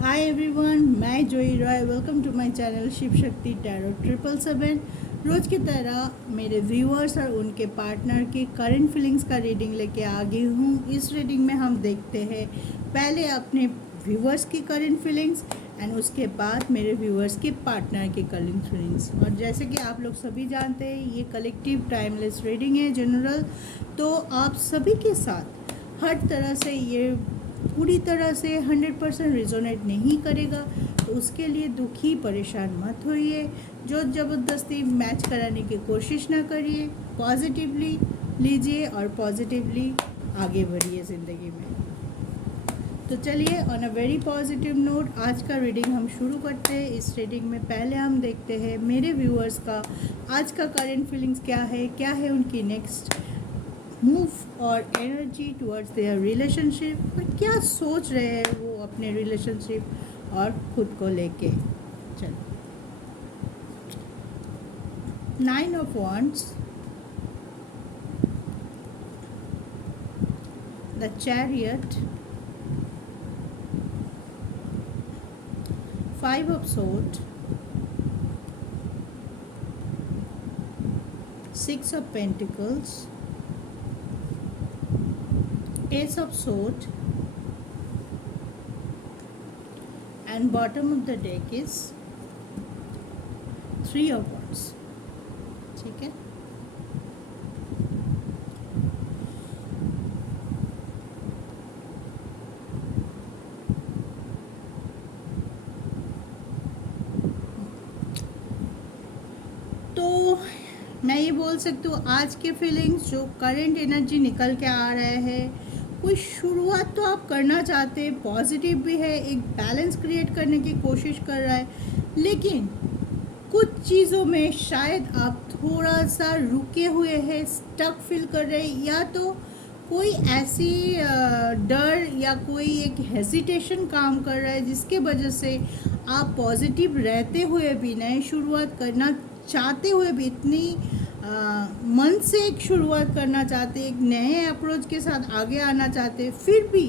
हाय everyone, मैं Joey Roy. Welcome to my channel Shiv Shakti tarot 777। रोज़ की तरह मेरे व्यूअर्स और उनके पार्टनर की करंट फीलिंग्स का रीडिंग लेके आ गई हूँ। इस रीडिंग में हम देखते हैं पहले अपने व्यूअर्स की करंट फीलिंग्स एंड उसके बाद मेरे व्यूअर्स के पार्टनर की करंट फीलिंग्स। और जैसे कि आप लोग सभी जानते हैं, ये कलेक्टिव टाइमलेस रीडिंग है जनरल, तो आप सभी के साथ हर तरह से ये पूरी तरह से 100% रिजोनेट नहीं करेगा, तो उसके लिए दुखी परेशान मत होइए। जो ज़बरदस्ती मैच कराने की कोशिश ना करिए, पॉजिटिवली लीजिए और पॉजिटिवली आगे बढ़िए ज़िंदगी में। तो चलिए, on a very positive note आज का रीडिंग हम शुरू करते हैं। इस रीडिंग में पहले हम देखते हैं मेरे व्यूअर्स का आज का करंट फीलिंग्स क्या है उनकी नेक्स्ट मूव और एनर्जी टुवर्ड्स देयर रिलेशनशिप, और क्या सोच रहे हैं वो अपने रिलेशनशिप और खुद को लेके। चलो, 9 of wands, the chariot, 5 of swords, 6 of pentacles, ace of swords, and bottom of the deck is 3 of wands। ठीक है, तो मैं ये बोल सकती हूँ आज के फीलिंग्स जो करंट एनर्जी निकल के आ रहे हैं, कोई शुरुआत तो आप करना चाहते हैं, पॉजिटिव भी है, एक बैलेंस क्रिएट करने की कोशिश कर रहा है, लेकिन कुछ चीज़ों में शायद आप थोड़ा सा रुके हुए हैं, स्टक फील कर रहे हैं, या तो कोई ऐसी डर या कोई एक हेजिटेशन काम कर रहा है जिसके वजह से आप पॉजिटिव रहते हुए भी, नए शुरुआत करना चाहते हुए भी, इतनी मन से एक शुरुआत करना चाहते, एक नए अप्रोच के साथ आगे आना चाहते, फिर भी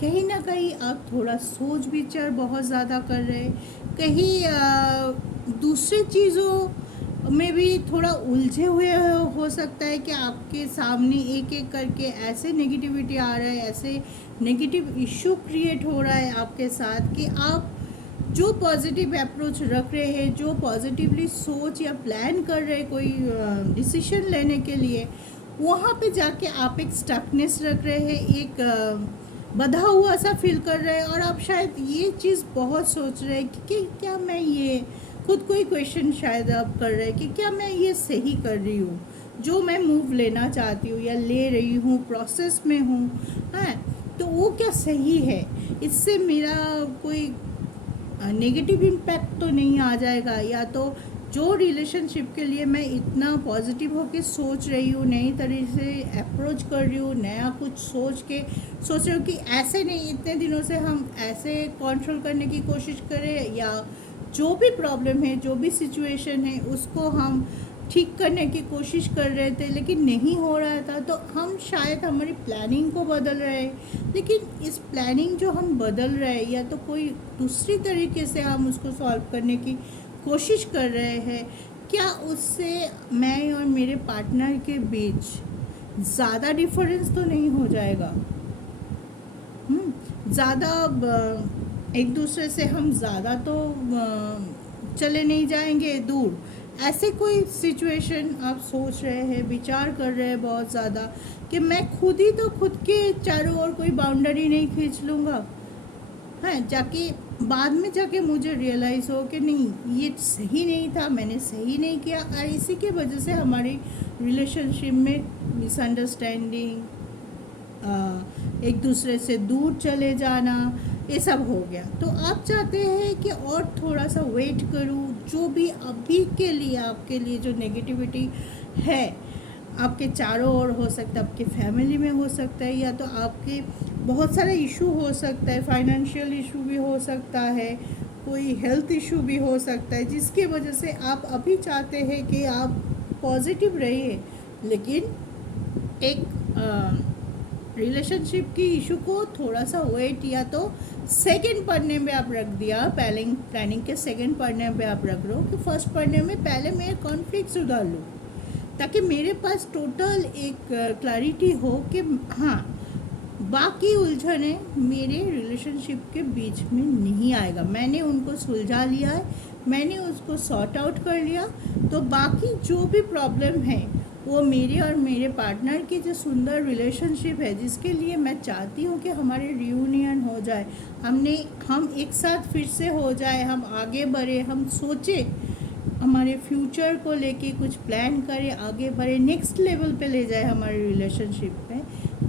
कहीं ना कहीं आप थोड़ा सोच विचार बहुत ज़्यादा कर रहे हैं, कहीं दूसरे चीज़ों में भी थोड़ा उलझे हुए हो सकता है कि आपके सामने एक एक करके ऐसे नेगेटिविटी आ रहा है, ऐसे नेगेटिव इशू क्रिएट हो रहा है आपके साथ कि आप जो पॉजिटिव अप्रोच रख रहे हैं, जो पॉजिटिवली सोच या प्लान कर रहे हैं कोई डिसीजन लेने के लिए, वहाँ पे जाके आप एक स्टकनेस रख रहे हैं, एक बंधा हुआ सा फील कर रहे हैं, और आप शायद ये चीज़ बहुत सोच रहे हैं कि क्या मैं ये खुद को ही क्वेश्चन शायद आप कर रहे हैं कि क्या मैं ये सही कर रही हूँ, जो मैं मूव लेना चाहती हूँ या ले रही हूँ, प्रोसेस में हूँ, हाँ, तो वो क्या सही है, इससे मेरा कोई नेगेटिव इम्पैक्ट तो नहीं आ जाएगा, या तो जो रिलेशनशिप के लिए मैं इतना पॉजिटिव होकर सोच रही हूँ, नई तरीके से अप्रोच कर रही हूँ, नया कुछ सोच रही हूँ कि ऐसे नहीं, इतने दिनों से हम ऐसे कंट्रोल करने की कोशिश करें, या जो भी प्रॉब्लम है, जो भी सिचुएशन है, उसको हम ठीक करने की कोशिश कर रहे थे, लेकिन नहीं हो रहा था, तो हम शायद हमारी प्लानिंग को बदल रहे हैं, लेकिन इस प्लानिंग जो हम बदल रहे हैं, या तो कोई दूसरी तरीके से हम उसको सॉल्व करने की कोशिश कर रहे हैं, क्या उससे मैं और मेरे पार्टनर के बीच ज़्यादा डिफरेंस तो नहीं हो जाएगा, ज़्यादा एक दूसरे से हम ज़्यादा तो चले नहीं जाएंगे दूर, ऐसे कोई सिचुएशन आप सोच रहे हैं, विचार कर रहे हैं बहुत ज़्यादा कि मैं खुद ही तो खुद के चारों ओर कोई बाउंड्री नहीं खींच लूँगा, है जाके बाद में जाके मुझे रियलाइज़ हो कि नहीं, ये सही नहीं था, मैंने सही नहीं किया, और इसी के वजह से हमारी रिलेशनशिप में मिसअंडरस्टैंडिंग, एक दूसरे से दूर चले जाना, ये सब हो गया। तो आप चाहते हैं कि और थोड़ा सा वेट करूं, जो भी अभी के लिए आपके लिए जो नेगेटिविटी है आपके चारों ओर हो सकता है, आपके फैमिली में हो सकता है, या तो आपके बहुत सारे इशू हो सकता है, फाइनेंशियल इशू भी हो सकता है, कोई हेल्थ इशू भी हो सकता है, जिसकी वजह से आप अभी चाहते हैं कि आप पॉजिटिव रहिए, लेकिन एक रिलेशनशिप की इशू को थोड़ा सा वेट या तो सेकंड पढ़ने में आप रख दिया, प्लानिंग के सेकंड पढ़ने पे आप रख लो कि फर्स्ट पढ़ने में पहले मैं कॉन्फ्लिक्ट सुधार लूँ, ताकि मेरे पास टोटल एक क्लैरिटी हो कि हाँ, बाकी उलझने मेरे रिलेशनशिप के बीच में नहीं आएगा। मैंने उनको सुलझा लिया है, मैंने उसको सॉर्ट आउट कर लिया, तो बाकी जो भी प्रॉब्लम है वो मेरे और मेरे पार्टनर की जो सुंदर रिलेशनशिप है, जिसके लिए मैं चाहती हूँ कि हमारे रियूनियन हो जाए, हम एक साथ फिर से हो जाए, हम आगे बढ़े, हम सोचे हमारे फ्यूचर को लेके कुछ प्लान करें, आगे बढ़े, नेक्स्ट लेवल पे ले जाए हमारे रिलेशनशिप में,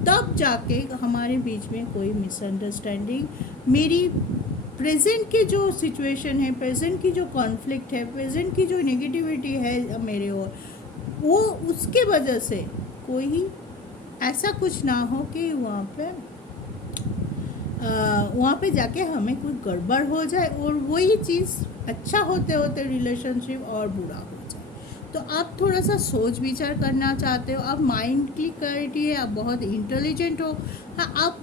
तब जाके हमारे बीच में कोई मिसअंडरस्टैंडिंग, मेरी प्रेजेंट की जो सिचुएशन है, प्रेजेंट की जो कॉन्फ्लिक्ट है, प्रेजेंट की जो नेगेटिविटी है मेरे ओर, वो उसके वजह से कोई ऐसा कुछ ना हो कि वहाँ पे जाके हमें कुछ गड़बड़ हो जाए और वही चीज़ अच्छा होते होते रिलेशनशिप और बुरा हो जाए। तो आप थोड़ा सा सोच विचार करना चाहते हो, आप माइंड की क्लैरिटी है, आप बहुत इंटेलिजेंट हो, हाँ, आप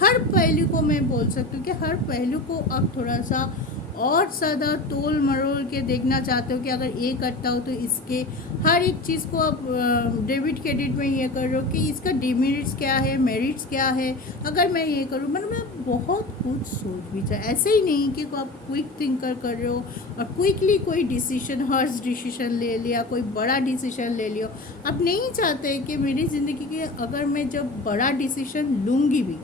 हर पहलू को, मैं बोल सकती हूँ कि हर पहलू को आप थोड़ा सा और ज़्यादा तोल मरोड़ के देखना चाहते हो कि अगर ये करता हो तो इसके हर एक चीज़ को आप डेबिट क्रेडिट में ये कर रहे हो कि इसका डिमेरिट्स क्या है, मेरिट्स क्या है, अगर मैं ये करूँ, मतलब मैं बहुत कुछ सोच विचार, ऐसे ही नहीं कि आप क्विक थिंकर कर रहे हो और क्विकली कोई डिसीजन, हर्ष डिसीजन ले लिया, कोई बड़ा डिसीजन ले लिया। आप नहीं चाहते कि मेरी ज़िंदगी के अगर मैं जब बड़ा डिसीजन लूँगी भी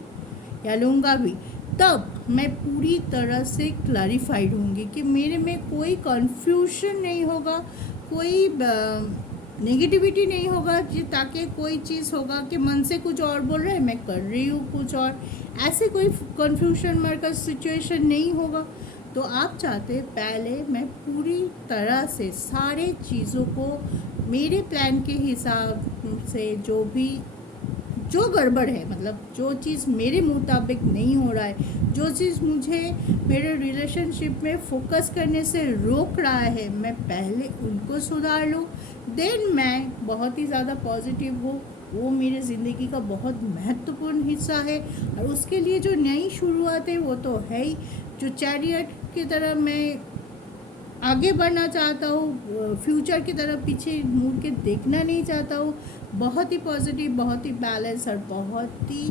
या लूँगा भी, तब मैं पूरी तरह से क्लैरिफाइड होंगी कि मेरे में कोई कन्फ्यूजन नहीं होगा, कोई नेगेटिविटी नहीं होगा, कि ताकि कोई चीज़ होगा कि मन से कुछ और बोल रहे हैं, मैं कर रही हूँ कुछ और, ऐसे कोई कन्फ्यूजन मार का सिचुएशन नहीं होगा। तो आप चाहते पहले मैं पूरी तरह से सारे चीज़ों को मेरे प्लान के हिसाब से, जो गड़बड़ है, मतलब जो चीज़ मेरे मुताबिक नहीं हो रहा है, जो चीज़ मुझे मेरे रिलेशनशिप में फोकस करने से रोक रहा है, मैं पहले उनको सुधार लूँ, देन मैं बहुत ही ज़्यादा पॉजिटिव हूँ। वो मेरी ज़िंदगी का बहुत महत्वपूर्ण हिस्सा है और उसके लिए जो नई शुरुआत है वो तो है ही, जो चैरियट की तरह मैं आगे बढ़ना चाहता हूँ, फ्यूचर की तरफ पीछे मुड़ के देखना नहीं चाहता हूँ, बहुत ही पॉजिटिव, बहुत ही बैलेंस और बहुत ही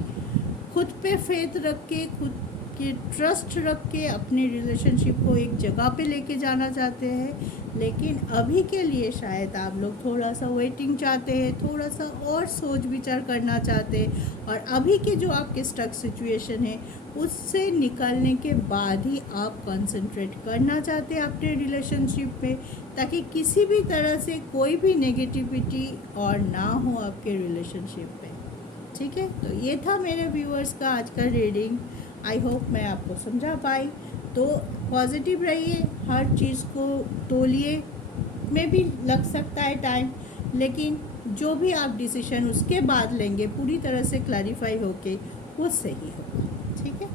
खुद पे फेथ रख के, खुद के ट्रस्ट रख के अपने रिलेशनशिप को एक जगह पे लेके जाना चाहते हैं। लेकिन अभी के लिए शायद आप लोग थोड़ा सा वेटिंग चाहते हैं, थोड़ा सा और सोच विचार करना चाहते हैं, और अभी के जो आपके स्टक सिचुएशन है उससे निकलने के बाद ही आप कंसंट्रेट करना चाहते हैं अपने रिलेशनशिप पे, ताकि किसी भी तरह से कोई भी नेगेटिविटी और ना हो आपके रिलेशनशिप पे। ठीक है, तो ये था मेरे व्यूअर्स का आज का रीडिंग। आई होप मैं आपको समझा पाई। तो पॉजिटिव रहिए, हर चीज़ को तोलिए, में भी लग सकता है टाइम, लेकिन जो भी आप डिसीजन उसके बाद लेंगे पूरी तरह से क्लैरिफाई होके वो सही होगा। ठीक है,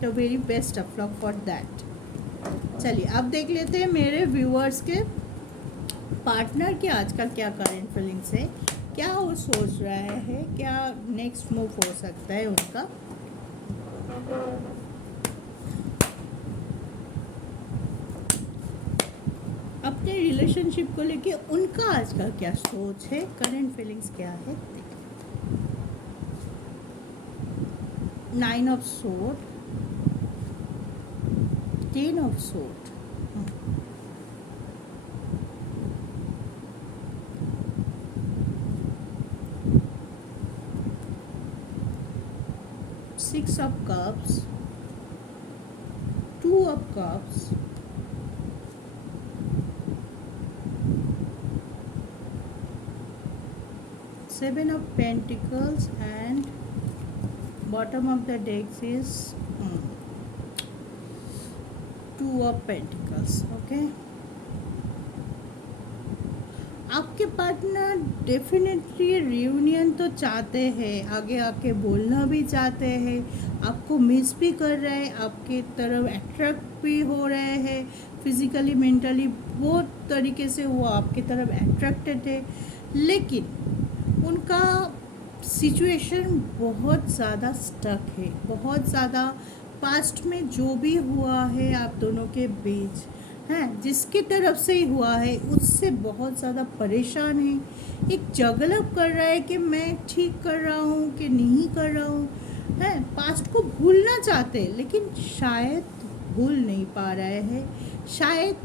तो very best of luck for that. चलिए अब देख लेते हैं मेरे व्यूअर्स के पार्टनर के आज का क्या करंट फीलिंग्स है, क्या वो सोच रहा है, क्या नेक्स्ट मूव हो सकता है उनका। अपने रिलेशनशिप को लेके उनका आज का क्या सोच है, करंट फीलिंग्स क्या है। 9 of sword, 10 of sword, 6 of cups, 2 of cups, 7 of pentacles, and bottom of the deck is 2 of pentacles. Okay, आपके पार्टनर डेफिनेटली रियूनियन तो चाहते हैं, आगे आके बोलना भी चाहते हैं, आपको मिस भी कर रहे हैं, आपके तरफ अट्रैक्ट भी हो रहे हैं, फिज़िकली मेंटली बहुत तरीके से वो आपकी तरफ अट्रैक्टेड है, लेकिन उनका सिचुएशन बहुत ज़्यादा स्टक है, बहुत ज़्यादा पास्ट में जो भी हुआ है आप दोनों के बीच, हैं, जिसकी तरफ से ही हुआ है उससे बहुत ज़्यादा परेशान है, एक जगलप कर रहा है कि मैं ठीक कर रहा हूँ कि नहीं कर रहा हूँ, हैं, पास्ट को भूलना चाहते हैं लेकिन शायद भूल नहीं पा रहे हैं, शायद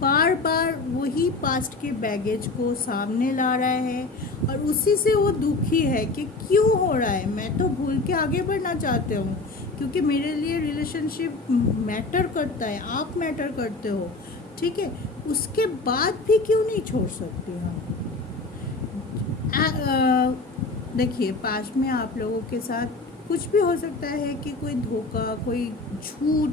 बार बार वही पास्ट के बैगेज को सामने ला रहा है और उसी से वो दुखी है कि क्यों हो रहा है। मैं तो भूल के आगे बढ़ना चाहते हूँ क्योंकि मेरे लिए रिलेशनशिप मैटर करता है, आप मैटर करते हो, ठीक है, उसके बाद भी क्यों नहीं छोड़ सकते हम। देखिए, पास्ट में आप लोगों के साथ कुछ भी हो सकता है कि कोई धोखा, कोई झूठ,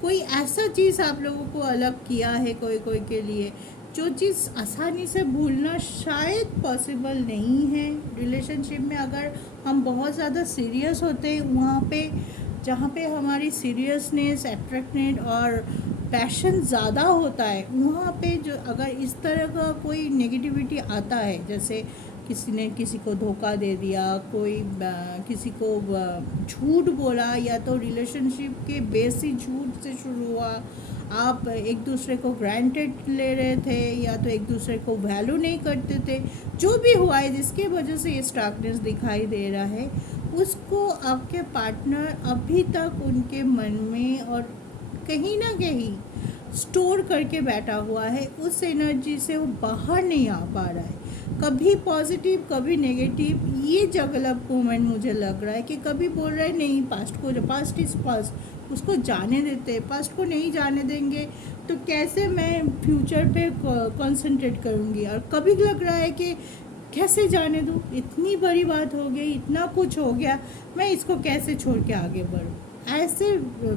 कोई ऐसा चीज़ आप लोगों को अलग किया है कोई कोई के लिए, जो चीज़ आसानी से भूलना शायद पॉसिबल नहीं है। रिलेशनशिप में अगर हम बहुत ज़्यादा सीरियस होते हैं, वहाँ पे जहाँ पे हमारी सीरियसनेस, अट्रैक्टनेस और पैशन ज़्यादा होता है, वहाँ पे जो अगर इस तरह का कोई नेगेटिविटी आता है, जैसे किसी ने किसी को धोखा दे दिया, कोई किसी को झूठ बोला, या तो रिलेशनशिप के बेस ही झूठ से शुरू हुआ, आप एक दूसरे को ग्रांटेड ले रहे थे या तो एक दूसरे को वैल्यू नहीं करते थे, जो भी हुआ है जिसके वजह से ये स्टार्कनेस दिखाई दे रहा है, उसको आपके पार्टनर अभी तक उनके मन में और कहीं ना कहीं स्टोर करके बैठा हुआ है। उस एनर्जी से वो बाहर नहीं आ पा रहा है, कभी पॉजिटिव कभी नेगेटिव। ये जगलप मोमेंट मुझे लग रहा है कि कभी बोल रहा है नहीं, पास्ट को, पास्ट इज पास्ट, उसको जाने देते हैं, पास्ट को नहीं जाने देंगे तो कैसे मैं फ्यूचर पे कंसंट्रेट करूँगी। और कभी लग रहा है कि कैसे जाने दूँ, इतनी बड़ी बात हो गई, इतना कुछ हो गया, मैं इसको कैसे छोड़ के आगे बढ़ूँ। ऐसे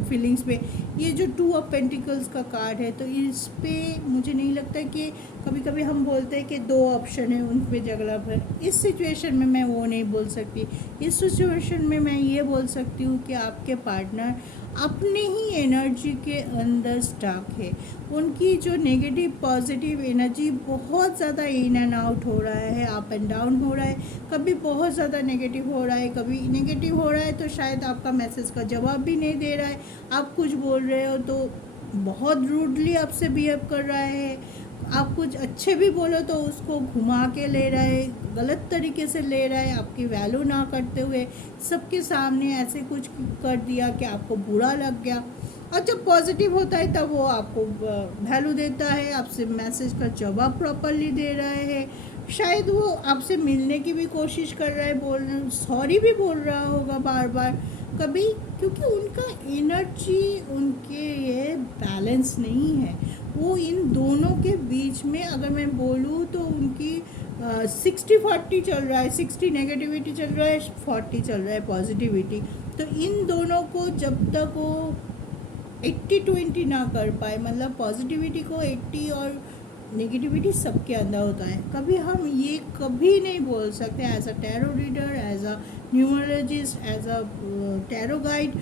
फीलिंग्स में ये जो 2 ऑफ पेंटिकल्स का कार्ड है, तो इस पे मुझे नहीं लगता कि कभी कभी हम बोलते हैं कि 2 ऑप्शन है, उन पे जगलप है। इस सिचुएशन में मैं वो नहीं बोल सकती। इस सिचुएशन में मैं ये बोल सकती हूँ कि आपके पार्टनर अपने ही एनर्जी के अंदर स्टक है, उनकी जो नेगेटिव पॉजिटिव एनर्जी बहुत ज़्यादा इन एंड आउट हो रहा है, अप एंड डाउन हो रहा है, कभी बहुत ज़्यादा नेगेटिव हो रहा है, कभी नेगेटिव हो रहा है, तो शायद आपका मैसेज का जवाब भी नहीं दे रहा है, आप कुछ बोल रहे हो तो बहुत रूडली आपसे बिहेव कर रहा है, आप कुछ अच्छे भी बोलो तो उसको घुमा के ले रहा है, गलत तरीके से ले रहा है, आपकी वैल्यू ना करते हुए सबके सामने ऐसे कुछ कर दिया कि आपको बुरा लग गया। और जब पॉजिटिव होता है तब वो आपको वैल्यू देता है, आपसे मैसेज का जवाब प्रॉपरली दे रहा है, शायद वो आपसे मिलने की भी कोशिश कर रहा है, बोल सॉरी भी बोल रहा होगा बार बार कभी, क्योंकि उनका एनर्जी, उनके ये बैलेंस नहीं है। वो इन दोनों के बीच में अगर मैं बोलूँ तो उनकी 60-40 चल रहा है, 60 नेगेटिविटी चल रहा है, 40 चल रहा है पॉजिटिविटी। तो इन दोनों को जब तक वो 80-20 ना कर पाए, मतलब पॉजिटिविटी को 80 और नेगेटिविटी सबके अंदर होता है, कभी हम ये कभी नहीं बोल सकते as a tarot reader, as a numerologist, as a tarot guide,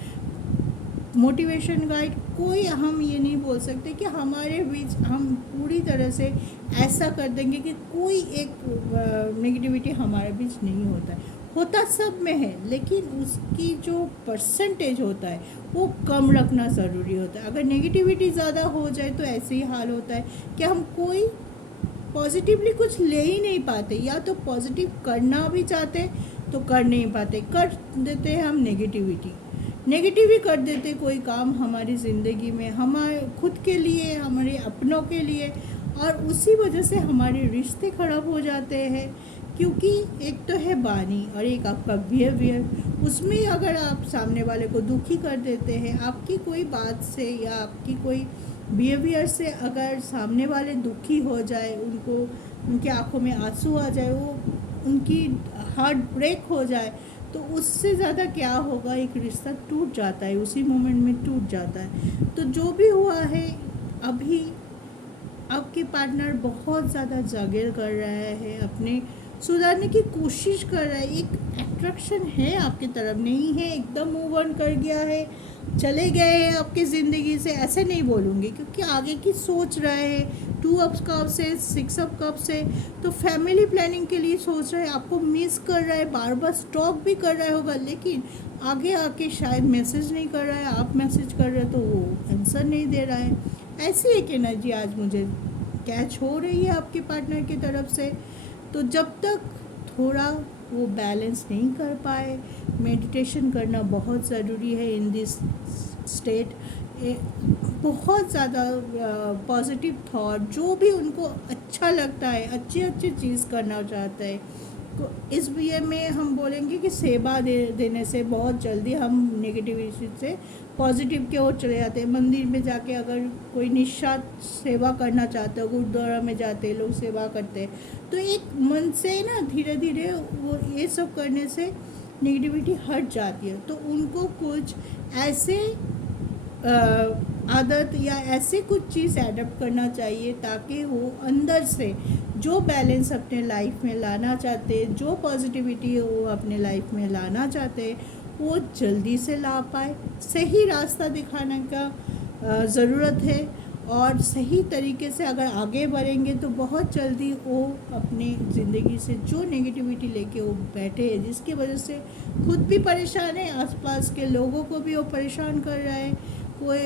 motivation guide, कोई हम ये नहीं बोल सकते कि हमारे बीच हम पूरी तरह से ऐसा कर देंगे कि कोई एक नेगेटिविटी हमारे बीच नहीं होता है, होता सब में है, लेकिन उसकी जो परसेंटेज होता है वो कम रखना ज़रूरी होता है। अगर नेगेटिविटी ज़्यादा हो जाए तो ऐसे ही हाल होता है कि हम कोई पॉजिटिवली कुछ ले ही नहीं पाते, या तो पॉजिटिव करना भी चाहते तो कर नहीं पाते, कर देते हैं हम नेगेटिव ही कर देते कोई काम हमारी ज़िंदगी में, हमारे खुद के लिए, हमारे अपनों के लिए, और उसी वजह से हमारे रिश्ते ख़राब हो जाते हैं। क्योंकि एक तो है बानी और एक आपका बिहेवियर, उसमें अगर आप सामने वाले को दुखी कर देते हैं, आपकी कोई बात से या आपकी कोई बिहेवियर से अगर सामने वाले दुखी हो जाए, उनको उनकी आंखों में आंसू आ जाए, वो उनकी हार्ट ब्रेक हो जाए, तो उससे ज़्यादा क्या होगा, एक रिश्ता टूट जाता है, उसी मोमेंट में टूट जाता है। तो जो भी हुआ है, अभी आपके पार्टनर बहुत ज़्यादा जागिर कर रहा है, अपने सुधारने की कोशिश कर रहा है, एक अट्रैक्शन है आपकी तरफ, नहीं है एकदम मूव ऑन कर गया है, चले गए हैं आपकी ज़िंदगी से, ऐसे नहीं बोलूँगी, क्योंकि आगे की सोच रहे हैं। 2 ऑफ कप से 6 ऑफ कप से, तो फैमिली प्लानिंग के लिए सोच रहे हैं, आपको मिस कर रहा है, बार बार स्टॉक भी कर रहा होगा, लेकिन आगे आके शायद मैसेज नहीं कर रहा है, आप मैसेज कर रहे हो तो वो आंसर नहीं दे रहा है। ऐसी एक एनर्जी आज मुझे कैच हो रही है आपके पार्टनर की तरफ से। तो जब तक थोड़ा वो बैलेंस नहीं कर पाए, मेडिटेशन करना बहुत ज़रूरी है इन दिस स्टेट। बहुत ज़्यादा पॉजिटिव थॉट, जो भी उनको अच्छा लगता है, अच्छी अच्छी चीज़ करना चाहता है, तो इस वे में हम बोलेंगे कि सेवा देने से बहुत जल्दी हम नेगेटिविटी से पॉजिटिव की ओर चले जाते हैं। मंदिर में जाके अगर कोई निस्वार्थ सेवा करना चाहते हो, गुरुद्वारा में जाते लोग सेवा करते हैं, तो एक मन से ना धीरे धीरे वो ये सब करने से नेगेटिविटी हट जाती है। तो उनको कुछ ऐसे आदत या ऐसे कुछ चीज़ एडप्ट करना चाहिए ताकि वो अंदर से जो बैलेंस अपने लाइफ में लाना चाहते, जो पॉजिटिविटी वो अपने लाइफ में लाना चाहते, वो जल्दी से ला पाए। सही रास्ता दिखाने का ज़रूरत है, और सही तरीके से अगर आगे बढ़ेंगे तो बहुत जल्दी वो अपनी ज़िंदगी से जो नेगेटिविटी लेके वो बैठे हैं, जिसकी वजह से खुद भी परेशान है, आसपास के लोगों को भी वो परेशान कर रहा है, कोई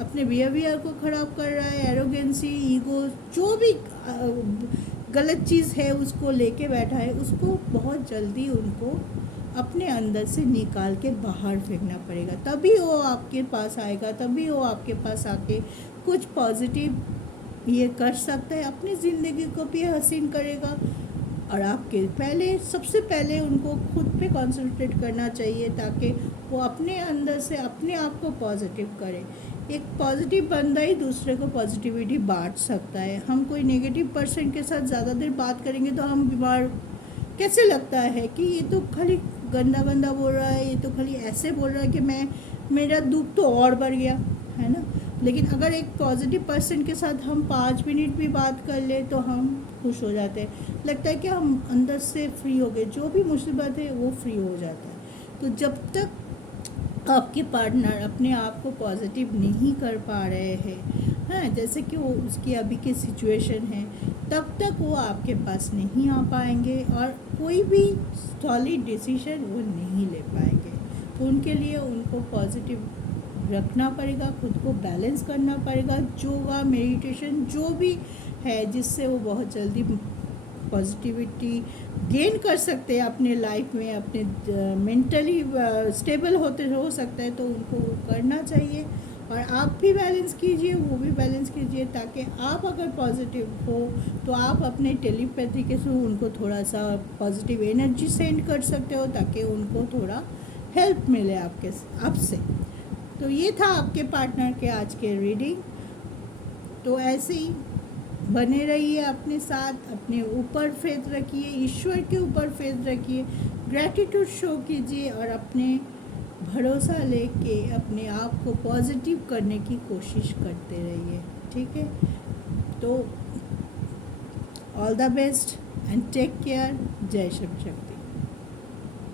अपने बिहेवियर को ख़राब कर रहा है, एरोगेंसी, ईगो, जो भी गलत चीज़ है उसको लेके बैठा है, उसको बहुत जल्दी उनको अपने अंदर से निकाल के बाहर फेंकना पड़ेगा। तभी वो आपके पास आएगा, तभी वो आपके पास आके कुछ पॉजिटिव ये कर सकता है, अपनी ज़िंदगी को भी हसीन करेगा। और आपके सबसे पहले उनको खुद पे कंसंट्रेट करना चाहिए, ताकि वो अपने अंदर से अपने आप को पॉजिटिव करे। एक पॉजिटिव बंदा ही दूसरे को पॉजिटिविटी बांट सकता है। हम कोई नेगेटिव पर्सन के साथ ज़्यादा देर बात करेंगे तो हम बीमार कैसे लगता है कि ये तो खाली गंदा गंदा बोल रहा है, ये तो खाली ऐसे बोल रहा है कि मेरा दुख तो और बढ़ गया, है ना। लेकिन अगर एक पॉजिटिव पर्सन के साथ हम 5 मिनट भी बात कर ले तो हम खुश हो जाते हैं, लगता है कि हम अंदर से फ्री हो गए, जो भी मुसीबत है वो फ्री हो जाता है। तो जब तक आपके पार्टनर अपने आप को पॉजिटिव नहीं कर पा रहे हैं, हाँ, जैसे कि वो उसकी अभी की सिचुएशन है, तब तक वो आपके पास नहीं आ पाएंगे और कोई भी सॉलिड डिसीजन वो नहीं ले पाएंगे। तो उनके लिए उनको पॉजिटिव रखना पड़ेगा, खुद को बैलेंस करना पड़ेगा, योगा, मेडिटेशन, जो भी है जिससे वो बहुत जल्दी पॉजिटिविटी गेन कर सकते हैं अपने लाइफ में, अपने मेंटली स्टेबल हो सकता है, तो उनको वो करना चाहिए। और आप भी बैलेंस कीजिए, वो भी बैलेंस कीजिए, ताकि आप अगर पॉजिटिव हो तो आप अपने टेलीपैथी के थ्रू उनको थोड़ा सा पॉजिटिव एनर्जी सेंड कर सकते हो, ताकि उनको थोड़ा हेल्प मिले आपसे। तो ये था आपके पार्टनर के आज के रीडिंग। तो ऐसे ही बने रहिए अपने साथ, अपने ऊपर फेथ रखिए, ईश्वर के ऊपर फेथ रखिए, ग्रैटिट्यूड शो कीजिए और अपने भरोसा लेके अपने आप को पॉजिटिव करने की कोशिश करते रहिए, ठीक है। तो all the best and take care. जय शिव शक्ति।